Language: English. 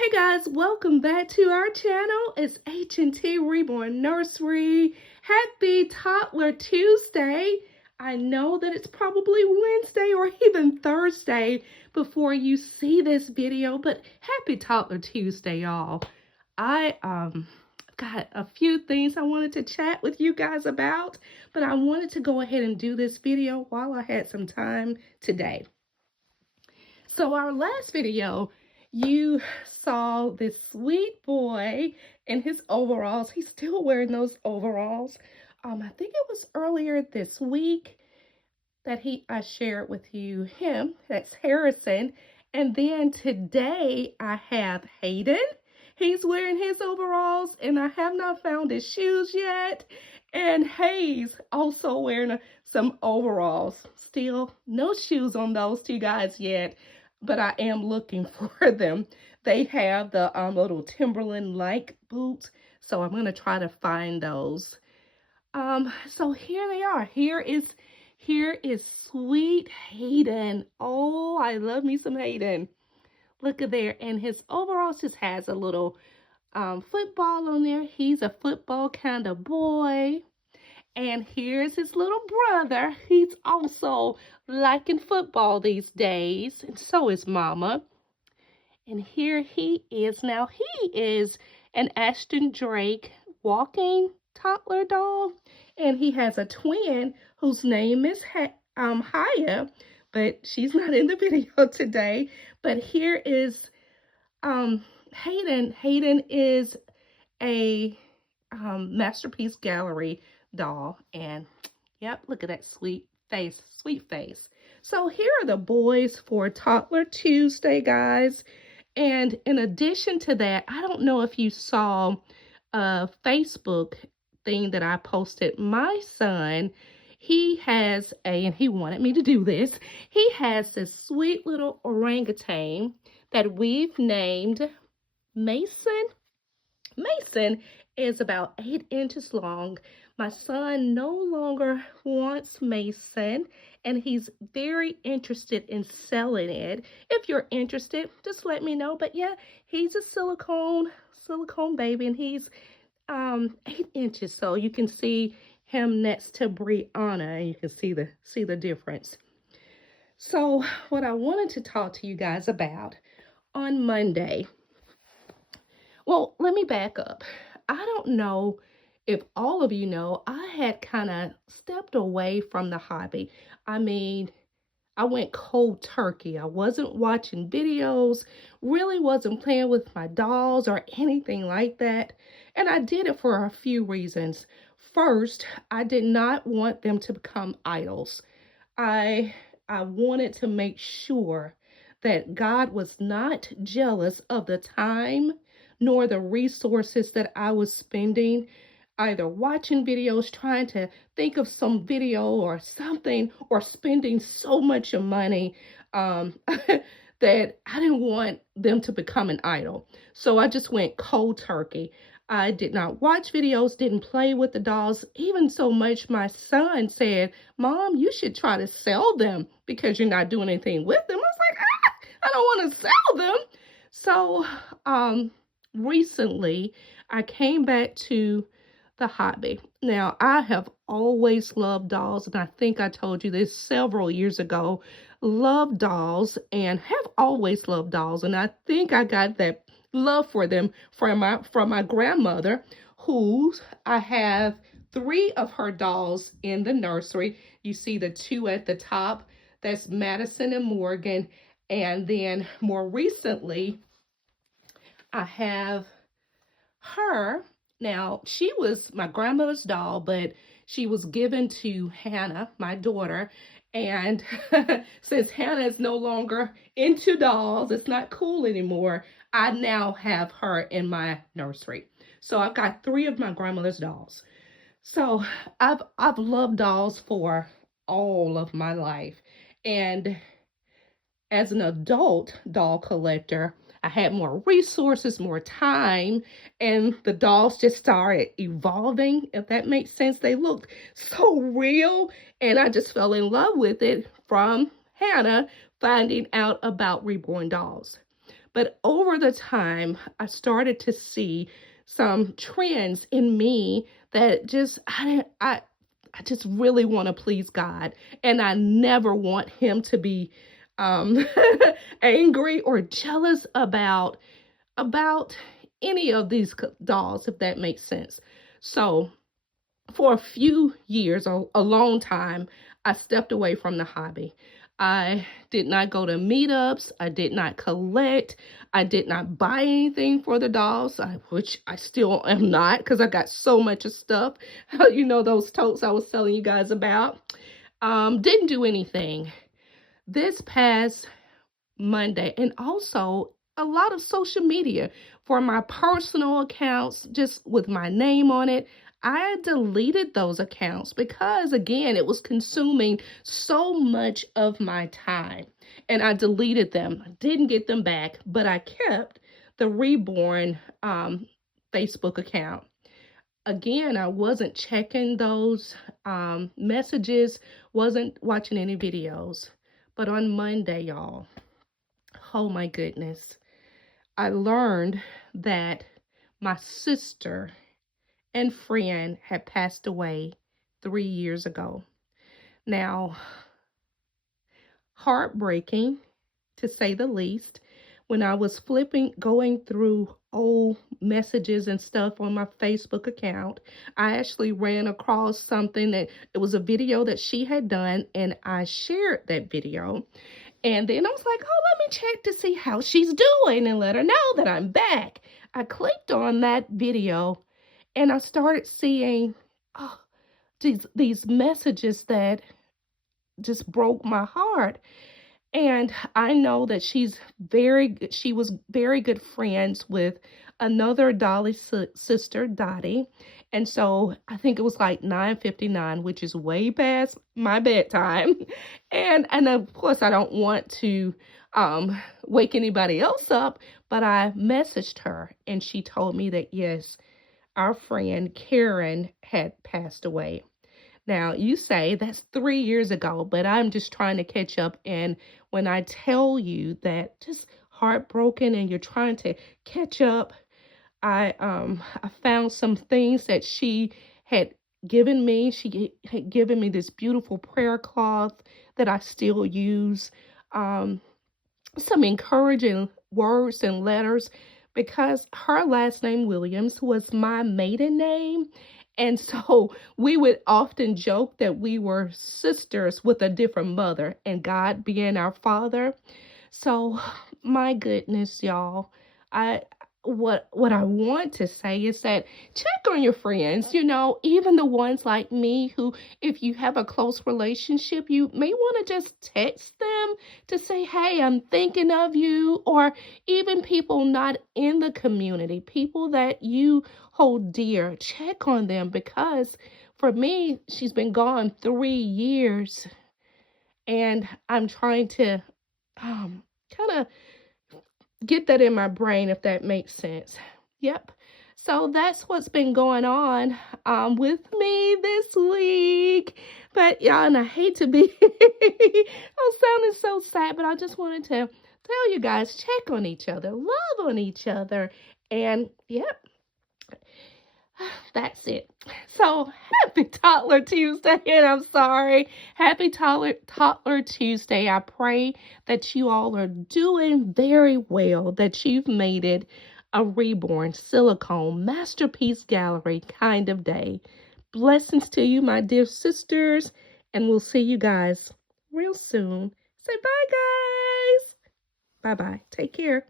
Hey guys, welcome back to our channel. It's H&T Reborn Nursery. Happy Toddler Tuesday. I know that it's probably Wednesday or even Thursday before you see this video, but happy Toddler Tuesday, y'all. I got a few things I wanted to chat with you guys about, but I wanted to go ahead and do this video while I had some time today. So our last video, you saw this sweet boy in his overalls. He's still wearing those overalls. I think it was earlier this week that I shared with you him. That's Harrison. And then today I have Hayden. He's wearing his overalls and I have not found his shoes yet. And Hayes also wearing some overalls. Still no shoes on those two guys yet, but I am looking for them. They have the little Timberland-like boots, so I'm going to try to find those. So here they are. Here is sweet Hayden. Oh, I love me some Hayden. Look at there. And his overalls just has a little football on there. He's a football kind of boy. And here's his little brother. He's also liking football these days. And so is Mama. And here he is. Now he is an Ashton Drake walking toddler doll. And he has a twin whose name is Haya, but she's not in the video today. But here is Hayden. Hayden is a Masterpiece Gallery doll. And yep, look at that sweet face. So here are the boys for Toddler Tuesday, guys. And in addition to that, I don't know if you saw a Facebook thing that I posted. My son, he has and he wanted me to do this. He has this sweet little orangutan that we've named Mason. Mason is about 8 inches long. My son no longer wants Mason, and he's very interested in selling it. If you're interested, just let me know. But yeah, he's a silicone baby, and he's 8 inches, so you can see him next to Brianna, and you can see the difference. So what I wanted to talk to you guys about on Monday. Well, let me back up. I don't know if all of you know, I had kind of stepped away from the hobby. I mean, I went cold turkey. I wasn't watching videos, really wasn't playing with my dolls or anything like that. And I did it for a few reasons. First, I did not want them to become idols. I wanted to make sure that God was not jealous of the time nor the resources that I was spending either watching videos, trying to think of some video or something, or spending so much money that I didn't want them to become an idol. So I just went cold turkey. I did not watch videos, didn't play with the dolls, even so much my son said, "Mom, you should try to sell them because you're not doing anything with them." I was like, I don't want to sell them. So recently I came back to the hobby. Now, I have always loved dolls, and I think I told you this several years ago. Love dolls and have always loved dolls, and I think I got that love for them from my grandmother, who I have 3 of her dolls in the nursery. You see the 2 at the top. That's Madison and Morgan. And then more recently, I have her. Now, she was my grandmother's doll, but she was given to Hannah, my daughter. And since Hannah is no longer into dolls, it's not cool anymore, I now have her in my nursery. So I've got 3 of my grandmother's dolls. So I've loved dolls for all of my life. And as an adult doll collector, I had more resources, more time, and the dolls just started evolving, if that makes sense. They looked so real, and I just fell in love with it from Hannah finding out about Reborn Dolls. But over the time, I started to see some trends in me that just I just really want to please God, and I never want him to be um angry or jealous about any of these dolls, if that makes sense. So for a few years, a long time, I stepped away from the hobby. I did not go to meetups. I did not collect. I did not buy anything for the dolls, which I still am not because I got so much of stuff. Those totes I was telling you guys about. Didn't do anything. This past Monday, and also a lot of social media for my personal accounts, just with my name on it. I deleted those accounts because, again, it was consuming so much of my time, and I deleted them. I didn't get them back, but I kept the Reborn Facebook account. Again, I wasn't checking those messages, wasn't watching any videos. But on Monday, y'all, oh my goodness, I learned that my sister and friend had passed away 3 years ago. Now, heartbreaking to say the least. When I was going through old messages and stuff on my Facebook account, I actually ran across something that it was a video that she had done, and I shared that video. And then I was like, oh, let me check to see how she's doing and let her know that I'm back. I clicked on that video and I started seeing these messages that just broke my heart. And I know that she was very good friends with another Dolly sister, Dottie. And so I think it was like 9:59, which is way past my bedtime. And of course I don't want to wake anybody else up, but I messaged her and she told me that yes, our friend Karen had passed away. Now, you say that's 3 years ago, but I'm just trying to catch up. And when I tell you that just heartbroken and you're trying to catch up, I found some things that she had given me. She had given me this beautiful prayer cloth that I still use. Um, some encouraging words and letters because her last name Williams was my maiden name. And so we would often joke that we were sisters with a different mother, and God being our father. So my goodness, y'all, I what I want to say is that check on your friends, even the ones like me who, if you have a close relationship, you may want to just text them to say, hey, I'm thinking of you, or even people not in the community, people that you hold dear, check on them because for me, she's been gone 3 years and I'm trying to kind of get that in my brain, if that makes sense. Yep. So that's what's been going on with me this week. But y'all, and I hate to be I'm sounding so sad, but I just wanted to tell you guys, check on each other, love on each other. And yep, that's it. So happy Toddler Tuesday, and I'm sorry. Happy Toddler Tuesday. I pray that you all are doing very well, that you've made it a reborn silicone masterpiece gallery kind of day. Blessings to you, my dear sisters, and we'll see you guys real soon. Say bye, guys. Bye-bye. Take care.